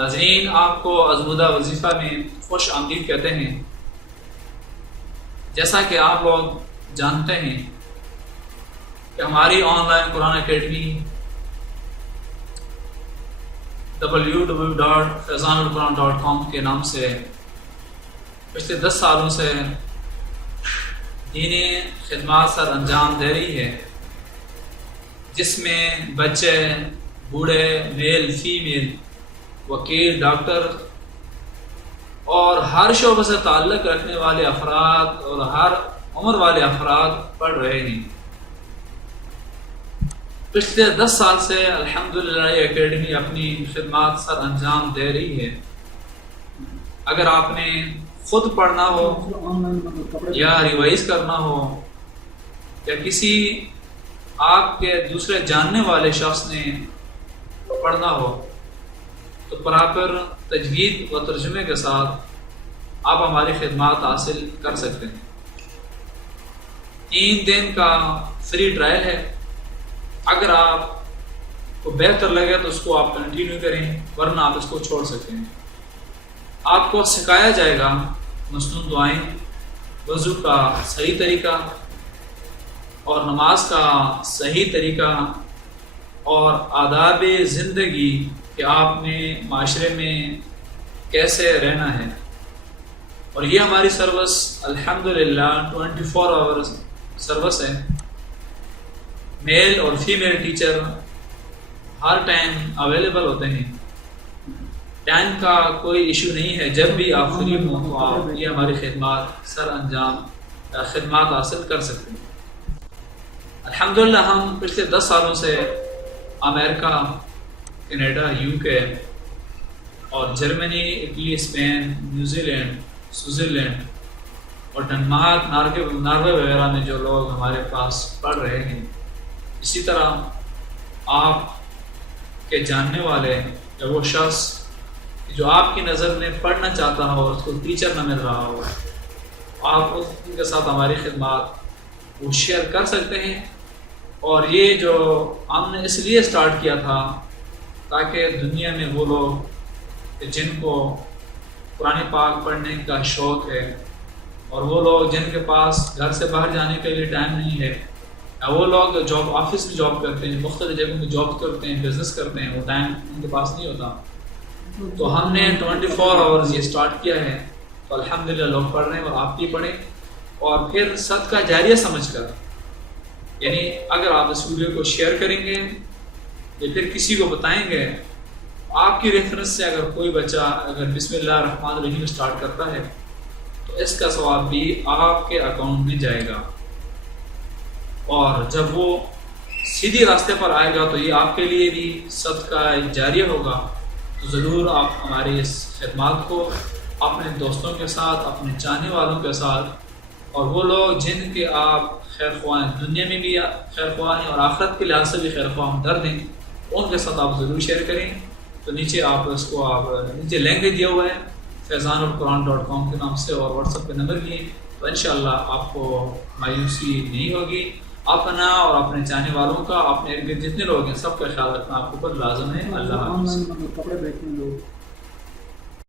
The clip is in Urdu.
ناظرین، آپ کو ازمودہ وظیفہ میں خوش آمدید کہتے ہیں۔ جیسا کہ آپ لوگ جانتے ہیں کہ ہماری on line Quran academy www.faizanulquran.com کے نام سے پچھلے 10 سالوں سے دینی خدمات سر انجام دے رہی ہے، جس میں بچے، بوڑھے، میل، فیمیل، وکیل، ڈاکٹر اور ہر شعبے سے تعلق رکھنے والے افراد اور ہر عمر والے افراد پڑھ رہے ہیں۔ پچھلے 10 سال سے الحمدللہ یہ اکیڈمی اپنی خدمات سر انجام دے رہی ہے۔ اگر آپ نے خود پڑھنا ہو یا ریوائز کرنا ہو یا کسی آپ کے دوسرے جاننے والے شخص نے پڑھنا ہو تو پراپر تجوید و ترجمے کے ساتھ آپ ہماری خدمات حاصل کر سکتے ہیں۔ 3 دن کا فری ٹرائل ہے۔ اگر آپ کو بہتر لگے تو اس کو آپ کنٹینیو کریں، ورنہ آپ اس کو چھوڑ سکتے ہیں۔ آپ کو سکھایا جائے گا مسنون دعائیں، وضو کا صحیح طریقہ اور نماز کا صحیح طریقہ اور آداب زندگی کہ آپ نے معاشرے میں کیسے رہنا ہے۔ اور یہ ہماری سروس الحمدللہ 24 آورز سروس ہے۔ میل اور فیمیل ٹیچر ہر ٹائم اویلیبل ہوتے ہیں۔ ٹائم کا کوئی ایشو نہیں ہے، جب بھی آپ فری ہوں تو آپ یہ ہماری خدمات سر انجام خدمات حاصل کر سکتے ہیں۔ الحمدللہ ہم پچھلے 10 سالوں سے امریکہ، کینیڈا، UK اور Germany, Italy, Spain, New Zealand, Switzerland اور ڈنمارک، ناروے وغیرہ میں جو لوگ ہمارے پاس پڑھ رہے ہیں، اسی طرح آپ کے جاننے والے یا وہ شخص جو آپ کی نظر میں پڑھنا چاہتا ہو اور اس کو ٹیچر نہ مل رہا ہو، آپ ان کے ساتھ ہماری خدمات وہ شیئر کر سکتے ہیں۔ اور یہ جو ہم نے اس لیے سٹارٹ کیا تھا تاکہ دنیا میں وہ لوگ جن کو قرآن پاک پڑھنے کا شوق ہے اور وہ لوگ جن کے پاس گھر سے باہر جانے کے لیے ٹائم نہیں ہے، یا وہ لوگ جاب آفس میں جاب کرتے ہیں، مختلف جگہوں میں جاب کرتے ہیں، بزنس کرتے ہیں، وہ ٹائم ان کے پاس نہیں ہوتا، تو ہم نے 24 آورز یہ سٹارٹ کیا ہے۔ تو الحمدللہ لوگ پڑھ رہے ہیں اور آپ بھی پڑھیں، اور پھر صدقہ جاریہ سمجھ کر، یعنی اگر آپ اس ویڈیو کو شیئر کریں گے یا پھر کسی کو بتائیں گے، آپ کی ریفرنس سے اگر کوئی بچہ اگر بسم اللہ الرحمن الرحیم سٹارٹ کرتا ہے تو اس کا ثواب بھی آپ کے اکاؤنٹ میں جائے گا، اور جب وہ سیدھی راستے پر آئے گا تو یہ آپ کے لیے بھی صدقہ جاریہ ہوگا۔ تو ضرور آپ ہماری اس خدمات کو اپنے دوستوں کے ساتھ، اپنے چاہنے والوں کے ساتھ، اور وہ لوگ جن کے آپ خیر خواہ ہیں، دنیا میں بھی خیر خواہ ہیں اور آخرت کے لحاظ سے بھی خیر خواہ ہمدرد ہیں، ان کے ساتھ آپ ضرور شیئر کریں۔ تو نیچے آپ اس کو نیچے لنک دیا ہوا ہے faizanulquran.com کے نام سے، اور واٹس ایپ پہ نمبر بھی ہے، تو انشاءاللہ آپ کو مایوسی نہیں ہوگی۔ اپنا اور اپنے چاہنے والوں کا، اپنے ارد گرد جتنے لوگ ہیں سب کا خیال رکھنا آپ کو پر لازم ہے۔ اللہ حافظ۔